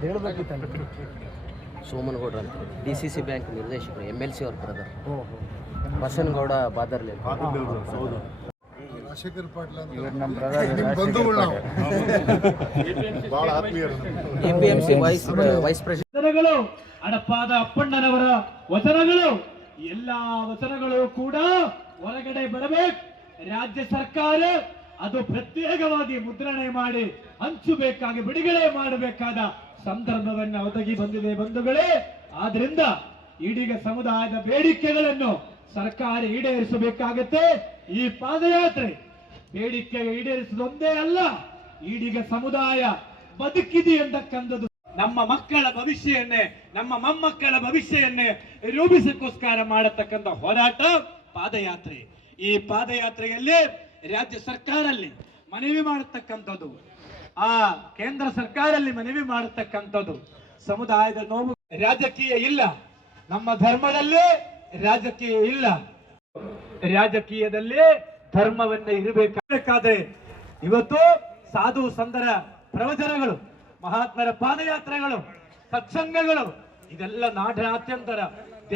ಅದು ಹೇಳಬೇಕಿತ್ತಲ್ಲ. ಸೋಮನಗೌಡ್ರ ಅಂತ DCC bank ನಿರ್ದೇಶಕರು, MLC ಅವ್ರ ಬ್ರದರ್. ಬಸನಗೌಡ ಬಾದರ್ಲಿ. ರಾಜಶೇಖರ್ ಪಾಟೀಲ್ ಅಂತ ನಮ್ಮ ಬ್ರದರ್, ಬಹಳ ಆತ್ಮೀಯರು. APMC vice president. ಅಡಪಾದ ಅಪ್ಪಣ್ಣನವರ ವಚನಗಳು, ಎಲ್ಲಾ ವಚನಗಳು ಕೂಡ ಹೊರಗಡೆ ಬರಬೇಕು. ರಾಜ್ಯ ಸರ್ಕಾರ ಅದು ಪ್ರತ್ಯೇಕವಾಗಿ ಮುದ್ರಣೆ ಮಾಡಿ ಹಂಚಬೇಕಾಗಿ ಬಿಡುಗಡೆ ಮಾಡಬೇಕಾದ ಸಂದರ್ಭವನ್ನು ಒದಗಿ ಬಂದಿದೆ ಬಂಧುಗಳೇ. ಆದ್ರಿಂದ ಈಡೀಗ ಸಮುದಾಯದ ಬೇಡಿಕೆಗಳನ್ನು ಸರ್ಕಾರ ಈಡೇರಿಸಬೇಕಾಗತ್ತೆ. ಈ ಪಾದಯಾತ್ರೆ ಬೇಡಿಕೆ ಈಡೇರಿಸುವುದೊಂದೇ ಅಲ್ಲ, ಈಡೀಗ ಸಮುದಾಯ ಬದುಕಿದೆ ಅಂತಕ್ಕಂಥದ್ದು ನಮ್ಮ ಮಕ್ಕಳ ಭವಿಷ್ಯವನ್ನೇ, ನಮ್ಮ ಮೊಮ್ಮಕ್ಕಳ ಭವಿಷ್ಯವನ್ನೇ ರೂಪಿಸಕ್ಕೋಸ್ಕರ ಮಾಡತಕ್ಕಂಥ ಹೋರಾಟ ಪಾದಯಾತ್ರೆ. ಈ ಪಾದಯಾತ್ರೆಯಲ್ಲಿ ರಾಜ್ಯ ಸರ್ಕಾರಲ್ಲಿ ಮನವಿ ಮಾಡತಕ್ಕಂಥದ್ದು, ಆ ಕೇಂದ್ರ ಸರ್ಕಾರಲ್ಲಿ ಮನವಿ ಮಾಡತಕ್ಕಂಥದ್ದು, ಸಮುದಾಯದ ನೋವು. ರಾಜಕೀಯ ಇಲ್ಲ, ನಮ್ಮ ಧರ್ಮದಲ್ಲಿ ರಾಜಕೀಯ ಇಲ್ಲ, ರಾಜಕೀಯದಲ್ಲಿ ಧರ್ಮವನ್ನೇ ಇರಬೇಕಾದ್ರೆ ಇವತ್ತು ಸಾಧು ಸಂತರ ಪ್ರವಚನಗಳು, ಮಹಾತ್ಮರ ಪಾದಯಾತ್ರೆಗಳು, ಸತ್ಸಂಗಗಳು ಇದೆಲ್ಲ ನಾಡಿನಾದ್ಯಂತರ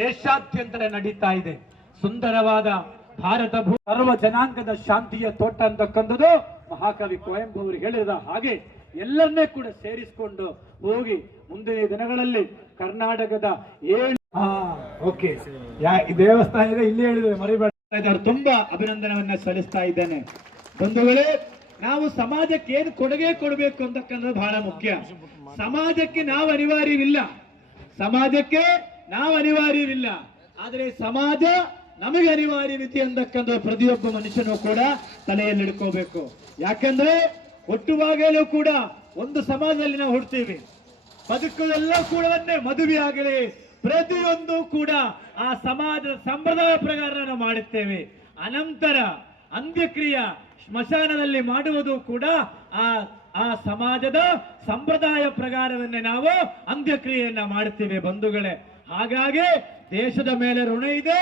ದೇಶಾದ್ಯಂತರ ನಡೀತಾ ಇದೆ. ಸುಂದರವಾದ ಭಾರತ ಸರ್ವ ಜನಾಂಗದ ಶಾಂತಿಯ ತೋಟ ಅಂತಕ್ಕಂಥದ್ದು ಮಹಾಕವಿ ಕುವೆಂಪು ಅವರು ಹೇಳಿದ ಹಾಗೆ ಎಲ್ಲನ್ನೇ ಕೂಡ ಸೇರಿಸಿಕೊಂಡು ಹೋಗಿ ಮುಂದಿನ ದಿನಗಳಲ್ಲಿ ಕರ್ನಾಟಕದ ದೇವಸ್ಥಾನ ಇದೆ, ಇಲ್ಲಿ ಹೇಳಿದ್ರೆ ಮರಿಬೇಡ. ತುಂಬಾ ಅಭಿನಂದನವನ್ನ ಸಲ್ಲಿಸ್ತಾ ಇದ್ದೇನೆ ಬಂಧುಗಳೇ. ನಾವು ಸಮಾಜಕ್ಕೆ ಏನು ಕೊಡುಗೆ ಕೊಡಬೇಕು ಅಂತಕ್ಕಂಥದ್ದು ಬಹಳ ಮುಖ್ಯ. ಸಮಾಜಕ್ಕೆ ನಾವು ಅನಿವಾರ್ಯವಿಲ್ಲ, ಆದರೆ ಸಮಾಜ ನಮಗೆ ಅನಿವಾರ್ಯವಿದೆ ಅಂತಕ್ಕಂಥ ಪ್ರತಿಯೊಬ್ಬ ಮನುಷ್ಯನೂ ಕೂಡ ತಲೆಯಲ್ಲಿ ಹಿಡ್ಕೋಬೇಕು. ಯಾಕಂದ್ರೆ ಹುಟ್ಟುವಾಗಲೂ ಕೂಡ ಒಂದು ಸಮಾಜದಲ್ಲಿ ನಾವು ಹುಡ್ತೀವಿ, ಬದುಕುವುದೆಲ್ಲ ಕೂಡ ಮದುವೆ ಆಗಲಿ ಪ್ರತಿಯೊಂದು ಕೂಡ ಆ ಸಮಾಜದ ಸಂಪ್ರದಾಯ ಪ್ರಕಾರ ನಾವು ಮಾಡುತ್ತೇವೆ. ಅನಂತರ ಅಂತ್ಯಕ್ರಿಯೆ ಸ್ಮಶಾನದಲ್ಲಿ ಮಾಡುವುದು ಕೂಡ ಆ ಸಮಾಜದ ಸಂಪ್ರದಾಯ ಪ್ರಕಾರವನ್ನೇ ನಾವು ಅಂತ್ಯಕ್ರಿಯೆಯನ್ನ ಮಾಡುತ್ತೇವೆ ಬಂಧುಗಳೇ. ಹಾಗಾಗಿ ದೇಶದ ಮೇಲೆ ಋಣ ಇದೆ,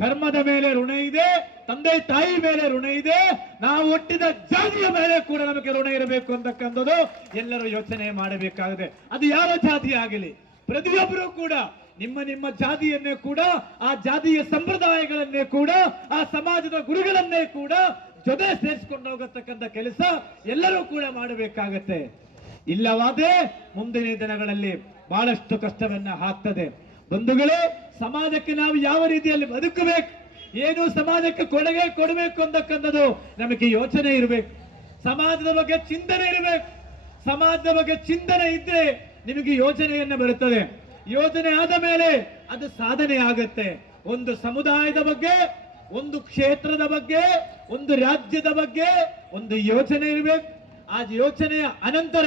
ಧರ್ಮದ ಮೇಲೆ ಋಣ ಇದೆ, ತಂದೆ ತಾಯಿ ಮೇಲೆ ಋಣ ಇದೆ, ನಾವು ಹುಟ್ಟಿದ ಜಾತಿಯ ಮೇಲೆ ಕೂಡ ನಮಗೆ ಋಣ ಇರಬೇಕು ಅಂತಕ್ಕಂಥದ್ದು ಎಲ್ಲರೂ ಯೋಚನೆ ಮಾಡಬೇಕಾಗಿದೆ. ಅದು ಯಾವ ಜಾತಿ ಆಗಲಿ, ಪ್ರತಿಯೊಬ್ಬರು ಕೂಡ ನಿಮ್ಮ ನಿಮ್ಮ ಜಾತಿಯನ್ನೇ ಕೂಡ, ಆ ಜಾತಿಯ ಸಂಪ್ರದಾಯಗಳನ್ನೇ ಕೂಡ, ಆ ಸಮಾಜದ ಗುರುಗಳನ್ನೇ ಕೂಡ ಜೊತೆ ಸೇರಿಸಿಕೊಂಡು ಹೋಗತಕ್ಕಂಥ ಕೆಲಸ ಎಲ್ಲರೂ ಕೂಡ ಮಾಡಬೇಕಾಗತ್ತೆ. ಇಲ್ಲವಾದ್ರೆ ಮುಂದಿನ ದಿನಗಳಲ್ಲಿ ಬಹಳಷ್ಟು ಕಷ್ಟವನ್ನ ಹಾಕ್ತದೆ ಬಂಧುಗಳೇ. ಸಮಾಜಕ್ಕೆ ನಾವು ಯಾವ ರೀತಿಯಲ್ಲಿ ಬದುಕಬೇಕು, ಏನು ಸಮಾಜಕ್ಕೆ ಕೊಡುಗೆ ಕೊಡಬೇಕು ಅಂತಕ್ಕಂಥದ್ದು ನಮಗೆ ಯೋಚನೆ ಇರಬೇಕು. ಸಮಾಜದ ಬಗ್ಗೆ ಚಿಂತನೆ ಇರಬೇಕು. ಸಮಾಜದ ಬಗ್ಗೆ ಚಿಂತನೆ ಇದ್ರೆ ನಿಮಗೆ ಯೋಚನೆಯನ್ನ ಬರುತ್ತದೆ. ಯೋಚನೆ ಆದ ಮೇಲೆ ಅದು ಸಾಧನೆ ಆಗತ್ತೆ. ಒಂದು ಸಮುದಾಯದ ಬಗ್ಗೆ, ಒಂದು ಕ್ಷೇತ್ರದ ಬಗ್ಗೆ, ಒಂದು ರಾಜ್ಯದ ಬಗ್ಗೆ ಒಂದು ಯೋಚನೆ ಇರಬೇಕು. ಆ ಯೋಚನೆಯ ಅನಂತರ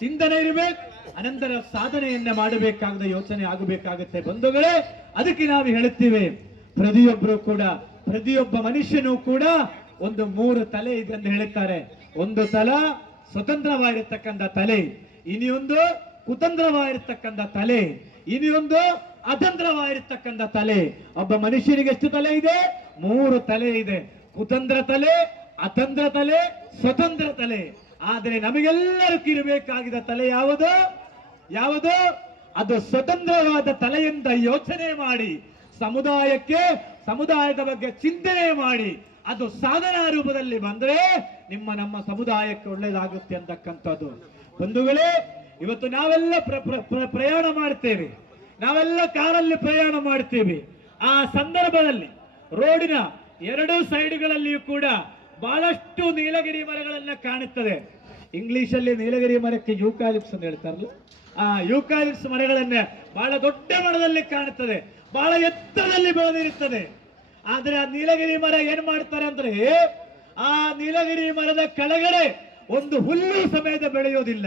ಚಿಂತನೆ ಇರಬೇಕು, ಅನಂತರ ಸಾಧನೆಯನ್ನ ಮಾಡಬೇಕಾದ ಯೋಚನೆ ಆಗಬೇಕಾಗತ್ತೆ ಬಂಧುಗಳೇ. ಅದಕ್ಕೆ ನಾವು ಹೇಳುತ್ತೀವಿ, ಪ್ರತಿಯೊಬ್ಬರು ಕೂಡ, ಪ್ರತಿಯೊಬ್ಬ ಮನುಷ್ಯನೂ ಕೂಡ ಒಂದು 3 ತಲೆ ಇದೆ ಅಂತ ಹೇಳುತ್ತಾರೆ. ಒಂದು ತಲ ಸ್ವತಂತ್ರವಾಗಿರ್ತಕ್ಕಂಥ ತಲೆ, ಇನ್ನೊಂದು ಕುತಂತ್ರವಾಗಿರ್ತಕ್ಕಂಥ ತಲೆ, ಇನ್ನೊಂದು ಅತಂತ್ರವಾಗಿರ್ತಕ್ಕಂಥ ತಲೆ. ಒಬ್ಬ ಮನುಷ್ಯನಿಗೆ ಎಷ್ಟು ತಲೆ ಇದೆ? 3 ತಲೆ ಇದೆ. ಕುತಂತ್ರ ತಲೆ, ಅತಂತ್ರ ತಲೆ, ಸ್ವತಂತ್ರ ತಲೆ. ಆದರೆ ನಮಗೆಲ್ಲರಿಗೂ ಇರಬೇಕಾಗಿದ್ದ ತಲೆ ಯಾವುದು? ಅದು ಸ್ವತಂತ್ರವಾದ ತಲೆಯಿಂದ ಯೋಚನೆ ಮಾಡಿ ಸಮುದಾಯಕ್ಕೆ, ಸಮುದಾಯದ ಬಗ್ಗೆ ಚಿಂತನೆ ಮಾಡಿ ಅದು ಸಾಧನಾ ರೂಪದಲ್ಲಿ ಬಂದ್ರೆ ನಮ್ಮ ಸಮುದಾಯಕ್ಕೆ ಒಳ್ಳೇದಾಗುತ್ತೆ ಅಂತಕ್ಕಂಥದ್ದು ಬಂಧುಗಳೇ. ಇವತ್ತು ನಾವೆಲ್ಲ ಪ್ರಯಾಣ ಮಾಡ್ತೇವೆ, ನಾವೆಲ್ಲ ಕಾರಲ್ಲಿ ಪ್ರಯಾಣ ಮಾಡ್ತೀವಿ. ಆ ಸಂದರ್ಭದಲ್ಲಿ ರೋಡಿನ 2 ಸೈಡ್ಗಳಲ್ಲಿಯೂ ಕೂಡ ಬಹಳಷ್ಟು ನೀಲಗಿರಿ ಮರಗಳನ್ನ ಕಾಣುತ್ತದೆ. ಇಂಗ್ಲಿಷ್ ಅಲ್ಲಿ ನೀಲಗಿರಿ ಮರಕ್ಕೆ ಯೂಕಾಲಿಪ್ಸ್ ಅಂತ ಹೇಳ್ತಾರಲ್ಲ, ಆ ಯೂಕಾಲಿಪ್ಸ್ ಮರಗಳನ್ನ ಬಹಳ ದೊಡ್ಡ ಮರದಲ್ಲಿ ಕಾಣುತ್ತದೆ, ಬಹಳ ಎತ್ತರದಲ್ಲಿ ಬೆಳೆದಿರುತ್ತದೆ. ಆದ್ರೆ ಆ ನೀಲಗಿರಿ ಮರ ಏನ್ ಮಾಡ್ತಾರೆ ಅಂದ್ರೆ, ಆ ನೀಲಗಿರಿ ಮರದ ಕೆಳಗಡೆ ಒಂದು ಹುಲ್ಲು ಸಮೇತ ಬೆಳೆಯೋದಿಲ್ಲ,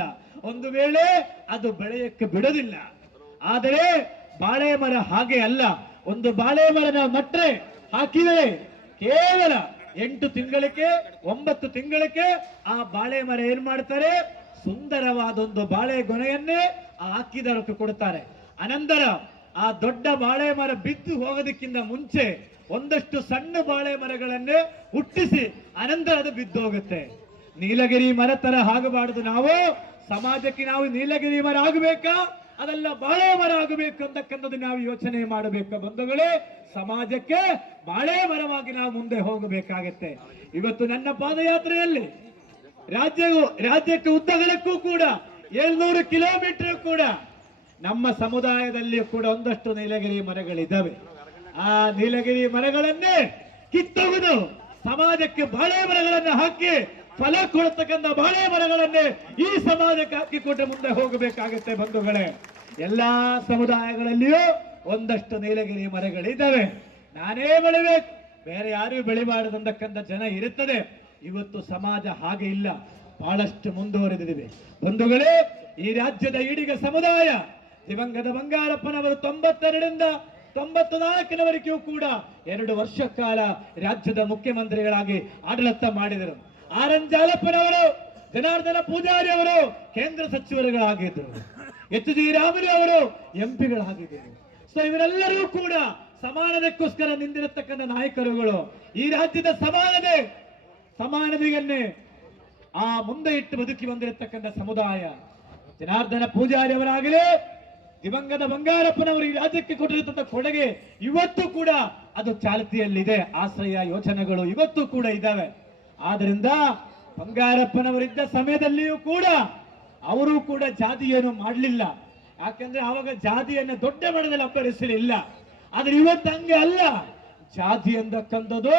ಒಂದು ವೇಳೆ ಅದು ಬೆಳೆಯಕ್ಕೆ ಬಿಡೋದಿಲ್ಲ. ಆದರೆ ಬಾಳೆ ಮರ ಹಾಗೆ ಅಲ್ಲ. ಒಂದು ಬಾಳೆ ಮರ ನಾವು ನಟ್ರೆ, ಹಾಕಿದರೆ ಕೇವಲ 8 ತಿಂಗಳಿಗೆ 9 ತಿಂಗಳಿಗೆ ಆ ಬಾಳೆ ಮರ ಏನ್ ಮಾಡ್ತಾರೆ, ಸುಂದರವಾದ ಒಂದು ಬಾಳೆ ಗೊನೆಯನ್ನೇ ಹಾಕಿದರಕ್ಕೆ ಕೊಡ್ತಾರೆ. ಅನಂತರ ಆ ದೊಡ್ಡ ಬಾಳೆ ಮರ ಬಿದ್ದು ಹೋಗೋದಕ್ಕಿಂತ ಮುಂಚೆ ಒಂದಷ್ಟು ಸಣ್ಣ ಬಾಳೆ ಮರಗಳನ್ನೇ ಹುಟ್ಟಿಸಿ ಅನಂತರ ಅದು ಬಿದ್ದು ಹೋಗುತ್ತೆ. ನೀಲಗಿರಿ ಮರ ತರ ಆಗಬಾರದು. ನಾವು ಸಮಾಜಕ್ಕೆ ನಾವು ನೀಲಗಿರಿ ಮರ ಆಗಬೇಕಾ, ಅದೆಲ್ಲ ಬಾಳೆ ಮರ ಆಗಬೇಕು ಅಂತಕ್ಕಂಥದ್ದು ನಾವು ಯೋಚನೆ ಮಾಡಬೇಕು ಬಂಧುಗಳೇ. ಸಮಾಜಕ್ಕೆ ಬಾಳೆ ಮರವಾಗಿ ನಾವು ಮುಂದೆ ಹೋಗಬೇಕಾಗತ್ತೆ. ಇವತ್ತು ನನ್ನ ಪಾದಯಾತ್ರೆಯಲ್ಲಿ ರಾಜ್ಯಕ್ಕೆ ಉದ್ದಗಲಕ್ಕೂ ಕೂಡ 700 ಕಿಲೋಮೀಟರ್ ಕೂಡ ನಮ್ಮ ಸಮುದಾಯದಲ್ಲಿ ಕೂಡ ಒಂದಷ್ಟು ನೀಲಗಿರಿ ಮರಗಳಿದ್ದಾವೆ. ಆ ನೀಲಗಿರಿ ಮರಗಳನ್ನೇ ಕಿತ್ತೊಗೆದು ಸಮಾಜಕ್ಕೆ ಬಾಳೆ ಮರಗಳನ್ನು ಹಾಕಿ ಫಲ ಕೊಡತಕ್ಕಂಥ ಬಾಳೆ ಮರಗಳನ್ನೇ ಈ ಸಮಾಜಕ್ಕೆ ಹಾಕಿಕೊಟ್ಟು ಮುಂದೆ ಹೋಗಬೇಕಾಗುತ್ತೆ ಬಂಧುಗಳೇ. ಎಲ್ಲಾ ಸಮುದಾಯಗಳಲ್ಲಿಯೂ ಒಂದಷ್ಟು ನೀಲಗಿರಿ ಮರಗಳಿದ್ದಾವೆ. ನಾನೇ ಬೆಳಿಬೇಕು, ಬೇರೆ ಯಾರು ಬೆಳಿಬಾರದಂತಕ್ಕಂಥ ಜನ ಇರುತ್ತದೆ. ಇವತ್ತು ಸಮಾಜ ಹಾಗೆ ಇಲ್ಲ, ಬಹಳಷ್ಟು ಮುಂದುವರೆದಿದೆ ಬಂಧುಗಳೇ. ಈ ರಾಜ್ಯದ ಈಡಿಗ ಸಮುದಾಯ ದಿವಂಗತ ಬಂಗಾರಪ್ಪನವರು 92ರಿಂದ 94ನವರೆಗೂ ಕೂಡ 2 ವರ್ಷ ಕಾಲ ರಾಜ್ಯದ ಮುಖ್ಯಮಂತ್ರಿಗಳಾಗಿ ಆಡಳಿತ ಮಾಡಿದರು. ಆರ್ ಎನ್ ಜಾಲಪ್ಪನವರು, ಜನಾರ್ದನ ಪೂಜಾರಿ ಅವರು ಕೇಂದ್ರ ಸಚಿವರುಗಳಾಗಿದ್ದರು. ಎಚ್ ಜಿ ರಾಮುಲು ಅವರು ಎಂಪಿಗಳಾಗಿದ್ದರು. ಸೊ ಇವರೆಲ್ಲರೂ ಕೂಡ ಸಮಾನತೆಗೋಸ್ಕರ ನಿಂತಿರತಕ್ಕಂಥ ನಾಯಕರುಗಳು. ಈ ರಾಜ್ಯದ ಸಮಾನತೆಯನ್ನೇ ಮುಂದೆ ಇಟ್ಟು ಬದುಕಿ ಬಂದಿರತಕ್ಕಂಥ ಸಮುದಾಯ. ಜನಾರ್ದನ ಪೂಜಾರಿ ಅವರಾಗಲಿ, ದಿವಂಗತ ಬಂಗಾರಪ್ಪನವರು ಈ ರಾಜ್ಯಕ್ಕೆ ಕೊಟ್ಟಿರತಕ್ಕಂಥ ಕೊಡುಗೆ ಇವತ್ತು ಕೂಡ ಅದು ಚಾಲ್ತಿಯಲ್ಲಿದೆ. ಆಶ್ರಯ ಯೋಜನೆಗಳು ಇವತ್ತು ಕೂಡ ಇದ್ದಾವೆ. ಆದ್ರಿಂದ ಬಂಗಾರಪ್ಪನವರಿದ್ದ ಸಮಯದಲ್ಲಿಯೂ ಕೂಡ ಅವರು ಕೂಡ ಜಾತಿಯನ್ನು ಮಾಡಲಿಲ್ಲ. ಯಾಕಂದ್ರೆ ಆವಾಗ ಜಾತಿಯನ್ನು ದೊಡ್ಡ ಮಟ್ಟದಲ್ಲಿ ಅಬ್ಬರಿಸಲಿಲ್ಲ. ಆದ್ರೆ ಇವತ್ತು ಹಂಗೆ ಅಲ್ಲ, ಜಾತಿ ಎಂದಕ್ಕಂಥದ್ದು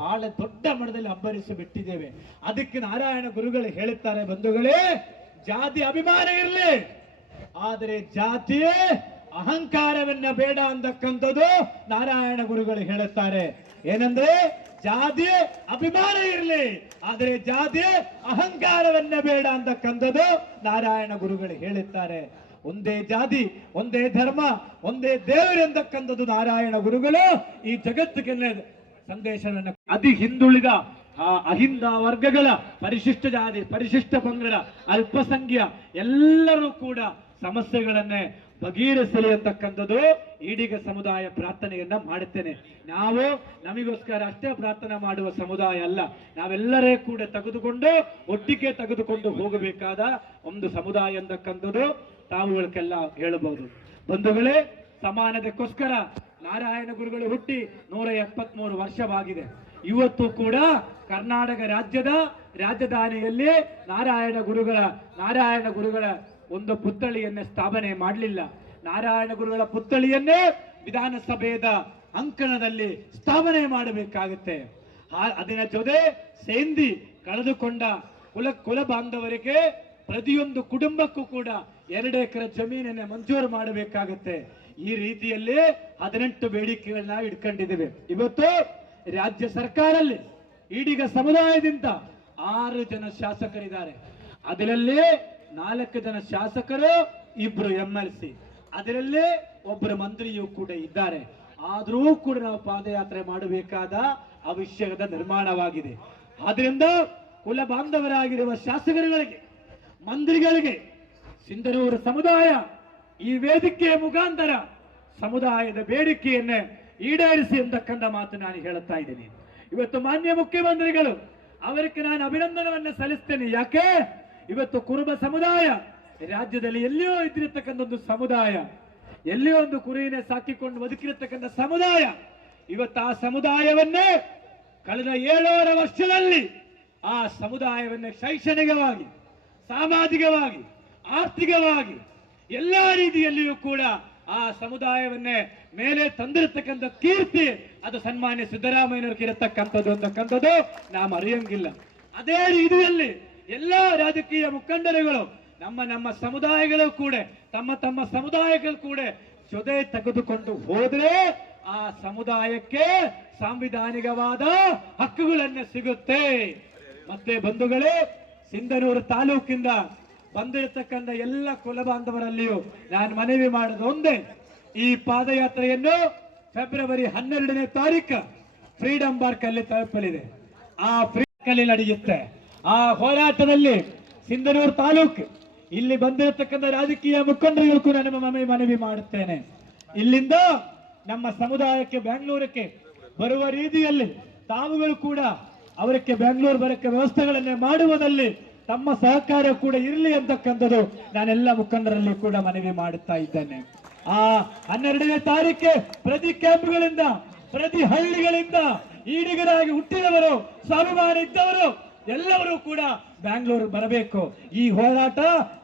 ಬಹಳ ದೊಡ್ಡ ಮಟ್ಟದಲ್ಲಿ ಅಬ್ಬರಿಸಿ ಬಿಟ್ಟಿದ್ದೇವೆ. ಅದಕ್ಕೆ ನಾರಾಯಣ ಗುರುಗಳು ಹೇಳುತ್ತಾರೆ ಬಂಧುಗಳೇ, ಜಾತಿ ಅಭಿಮಾನ ಇರಲಿ, ಆದರೆ ಜಾತಿಯೇ ಅಹಂಕಾರವನ್ನ ಬೇಡ ಅಂತಕ್ಕಂಥದ್ದು ನಾರಾಯಣ ಗುರುಗಳು ಹೇಳುತ್ತಾರೆ. ಏನಂದ್ರೆ ಜಾತಿ ಅಭಿಮಾನ ಇರಲಿ, ಆದರೆ ಜಾತಿ ಅಹಂಕಾರವನ್ನ ಬೇಡ ಅಂತಕ್ಕಂಥದ್ದು ನಾರಾಯಣ ಗುರುಗಳು ಹೇಳುತ್ತಾರೆ. ಒಂದೇ ಜಾತಿ, ಒಂದೇ ಧರ್ಮ, ಒಂದೇ ದೇವರು ಎಂದಕ್ಕಂಥದ್ದು ನಾರಾಯಣ ಗುರುಗಳು ಈ ಜಗತ್ತಿಗೆ ಸಂದೇಶವನ್ನು ಅತಿ ಹಿಂದುಳಿದ ಅಹಿಂದ ವರ್ಗಗಳ, ಪರಿಶಿಷ್ಟ ಜಾತಿ, ಪರಿಶಿಷ್ಟ ಪಂಗಡ, ಅಲ್ಪಸಂಖ್ಯ ಎಲ್ಲರೂ ಕೂಡ ಸಮಸ್ಯೆಗಳನ್ನೇ ಬಗೆಹರಿಸಲಿ ಅಂತಕ್ಕಂಥದ್ದು ಈಡಿಗ ಸಮುದಾಯ ಪ್ರಾರ್ಥನೆಯನ್ನ ಮಾಡುತ್ತೇನೆ. ನಾವು ನಮಗೋಸ್ಕರ ಅಷ್ಟೇ ಪ್ರಾರ್ಥನೆ ಮಾಡುವ ಸಮುದಾಯ ಅಲ್ಲ, ನಾವೆಲ್ಲರೇ ಕೂಡ ಒಟ್ಟಿಗೆ ತೆಗೆದುಕೊಂಡು ಹೋಗಬೇಕಾದ ಒಂದು ಸಮುದಾಯ ಅಂತಕ್ಕಂಥದ್ದು ತಾವುಗಳಿಗೆಲ್ಲ ಹೇಳಬಹುದು ಬಂಧುಗಳೇ. ಸಮಾನತೆಗೋಸ್ಕರ ನಾರಾಯಣ ಗುರುಗಳು ಹುಟ್ಟಿ 173 ವರ್ಷವಾಗಿದೆ. ಇವತ್ತು ಕೂಡ ಕರ್ನಾಟಕ ರಾಜ್ಯದ ರಾಜಧಾನಿಯಲ್ಲಿ ನಾರಾಯಣ ಗುರುಗಳ ಒಂದು ಪುತ್ಥಳಿಯನ್ನೇ ಸ್ಥಾಪನೆ ಮಾಡಲಿಲ್ಲ. ನಾರಾಯಣ ಗುರುಗಳ ಪುತ್ಥಳಿಯನ್ನೇ ವಿಧಾನಸಭೆಯ ಅಂಕಣದಲ್ಲಿ ಸ್ಥಾಪನೆ ಮಾಡಬೇಕಾಗುತ್ತೆ. ಅದರ ಜೊತೆ ಸೇಂದಿ ಕಳೆದುಕೊಂಡ ಕುಲ ಬಾಂಧವರಿಗೆ ಪ್ರತಿಯೊಂದು ಕುಟುಂಬಕ್ಕೂ ಕೂಡ 2 ಎಕರೆ ಜಮೀನನ್ನ ಮಂಜೂರು ಮಾಡಬೇಕಾಗುತ್ತೆ. ಈ ರೀತಿಯಲ್ಲಿ 18 ಬೇಡಿಕೆಗಳನ್ನ ಇಟ್ಕೊಂಡಿದ್ದೇವೆ. ಇವತ್ತು ರಾಜ್ಯ ಸರ್ಕಾರದಲ್ಲಿ ಈಡಿಗ ಸಮುದಾಯದಿಂದ 6 ಜನ ಶಾಸಕರಿದ್ದಾರೆ. ಅದರಲ್ಲಿ 4 ಜನ ಶಾಸಕರು, 2 MLC, ಅದರಲ್ಲಿ 1 ಮಂತ್ರಿಯೂ ಕೂಡ ಇದ್ದಾರೆ. ಆದರೂ ಕೂಡ ನಾವು ಪಾದಯಾತ್ರೆ ಮಾಡಬೇಕಾದ ಅವಶ್ಯಕತೆ ನಿರ್ಮಾಣವಾಗಿದೆ. ಆದ್ರಿಂದ ಕುಲ ಬಾಂಧವರಾಗಿರುವ ಶಾಸಕರುಗಳಿಗೆ, ಮಂತ್ರಿಗಳಿಗೆ ಸಿಂಧನೂರು ಸಮುದಾಯ ಈ ವೇದಿಕೆಯ ಮುಖಾಂತರ ಸಮುದಾಯದ ಬೇಡಿಕೆಯನ್ನೇ ಈಡೇರಿಸಿ ಅಂತಕ್ಕಂಥ ಮಾತು ನಾನು ಹೇಳುತ್ತಾ ಇದ್ದೀನಿ. ಇವತ್ತು ಮಾನ್ಯ ಮುಖ್ಯಮಂತ್ರಿಗಳು ಅವರಿಗೆ ನಾನು ಅಭಿನಂದನವನ್ನು ಸಲ್ಲಿಸ್ತೇನೆ. ಯಾಕೆ ಇವತ್ತು ಕುರುಬ ಸಮುದಾಯ ರಾಜ್ಯದಲ್ಲಿ ಎಲ್ಲಿಯೋ ಇದ್ದಿರತಕ್ಕಂಥ ಒಂದು ಸಮುದಾಯ, ಎಲ್ಲಿಯೋ ಒಂದು ಕುರಿಯನ್ನೇ ಸಾಕಿಕೊಂಡು ಬದುಕಿರತಕ್ಕಂಥ ಸಮುದಾಯ, ಇವತ್ತು ಆ ಸಮುದಾಯವನ್ನೇ ಕಳೆದ 7 ವರ್ಷದಲ್ಲಿ ಆ ಸಮುದಾಯವನ್ನೇ ಶೈಕ್ಷಣಿಕವಾಗಿ, ಸಾಮಾಜಿಕವಾಗಿ, ಆರ್ಥಿಕವಾಗಿ ಎಲ್ಲಾ ರೀತಿಯಲ್ಲಿಯೂ ಕೂಡ ಆ ಸಮುದಾಯವನ್ನೇ ಮೇಲೆ ತಂದಿರತಕ್ಕಂಥ ಕೀರ್ತಿ ಅದು ಸನ್ಮಾನ್ಯ ಸಿದ್ದರಾಮಯ್ಯನವ್ರಿಗೆ ಇರತಕ್ಕಂಥದ್ದು ಅಂತಕ್ಕಂಥದ್ದು ನಾವು ಅರಿಯಂಗಿಲ್ಲ. ಅದೇ ರೀತಿಯಲ್ಲಿ ಎಲ್ಲಾ ರಾಜಕೀಯ ಮುಖಂಡರುಗಳು ನಮ್ಮ ಸಮುದಾಯಗಳು ಕೂಡ ತಮ್ಮ ಸಮುದಾಯಗಳು ಕೂಡ ಜೊತೆ ತೆಗೆದುಕೊಂಡು ಹೋದ್ರೆ ಆ ಸಮುದಾಯಕ್ಕೆ ಸಾಂವಿಧಾನಿಕವಾದ ಹಕ್ಕುಗಳನ್ನ ಸಿಗುತ್ತೆ. ಮತ್ತೆ ಬಂಧುಗಳೇ, ಸಿಂಧನೂರು ತಾಲೂಕಿಂದ ಬಂದಿರತಕ್ಕಂಥ ಎಲ್ಲ ಕುಲ ಬಾಂಧವರಲ್ಲಿಯೂ ನಾನು ಮನವಿ ಮಾಡೋದು ಒಂದೇ, ಈ ಪಾದಯಾತ್ರೆಯನ್ನು ಫೆಬ್ರವರಿ 12ನೇ ತಾರೀಕು ಫ್ರೀಡಂ ಪಾರ್ಕ್ ಅಲ್ಲಿ ತಲುಪಲಿದೆ. ಆ ಫ್ರೀಡಂ ಅಲ್ಲಿ ನಡೆಯುತ್ತೆ. ಆ ಹೋರಾಟದಲ್ಲಿ ಸಿಂಧನೂರು ತಾಲೂಕು ಇಲ್ಲಿ ಬಂದಿರತಕ್ಕಂಥ ರಾಜಕೀಯ ಮುಖಂಡರಿಗೂ ನಾನು ಮನವಿ ಮಾಡುತ್ತೇನೆ. ಇಲ್ಲಿಂದ ನಮ್ಮ ಸಮುದಾಯಕ್ಕೆ ಬೆಂಗಳೂರಿಗೆ ಬರುವ ರೀತಿಯಲ್ಲಿ ತಾವುಗಳು ಕೂಡ ಅವರಿಗೆ ಬೆಂಗಳೂರು ಬರಕ್ಕೆ ವ್ಯವಸ್ಥೆಗಳನ್ನೇ ಮಾಡುವುದಲ್ಲಿ ತಮ್ಮ ಸಹಕಾರ ಕೂಡ ಇರಲಿ ಅಂತಕ್ಕಂಥದ್ದು ನಾನೆಲ್ಲ ಮುಖಂಡರಲ್ಲಿ ಕೂಡ ಮನವಿ ಮಾಡುತ್ತಾ ಇದ್ದೇನೆ. ಆ 12ನೇ ತಾರೀಕೆ ಪ್ರತಿ ಕ್ಯಾಂಪ್ಗಳಿಂದ, ಪ್ರತಿ ಹಳ್ಳಿಗಳಿಂದ ಈಡಿಗರಾಗಿ ಹುಟ್ಟಿದವರು, ಸ್ವಾಭಿಮಾನ ಇದ್ದವರು ಎಲ್ಲರೂ ಕೂಡ ಬ್ಯಾಂಗ್ಳೂರು ಬರಬೇಕು. ಈ ಹೋರಾಟ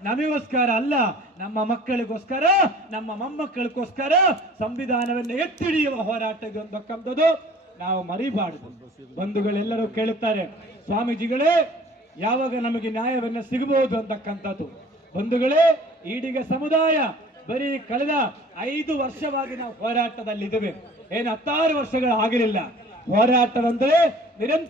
ನಮಗೋಸ್ಕರ ಅಲ್ಲ, ನಮ್ಮ ಮಕ್ಕಳಿಗೋಸ್ಕರ, ನಮ್ಮ ಮೊಮ್ಮಕ್ಕಳಿಗೋಸ್ಕರ ಸಂವಿಧಾನವನ್ನು ಎತ್ತಿಡಿಯುವ ಹೋರಾಟ ಇದು ಅಂತಕ್ಕಂಥದ್ದು ನಾವು ಮರಿಬಾರದು. ಬಂಧುಗಳೆಲ್ಲರೂ ಕೇಳುತ್ತಾರೆ, ಸ್ವಾಮೀಜಿಗಳೇ ಯಾವಾಗ ನಮಗೆ ನ್ಯಾಯವನ್ನು ಸಿಗಬಹುದು ಅಂತಕ್ಕಂಥದ್ದು. ಬಂಧುಗಳೇ, ಈಡಿಗ ಸಮುದಾಯ ಬರೀ ಕಳೆದ 5 ವರ್ಷವಾಗಿ ನಾವು ಹೋರಾಟದಲ್ಲಿದ್ದೇವೆ, ಏನು 16 ವರ್ಷಗಳು ಆಗಿರಲಿಲ್ಲ. ಹೋರಾಟವೆಂದರೆ ನಿರಂತರ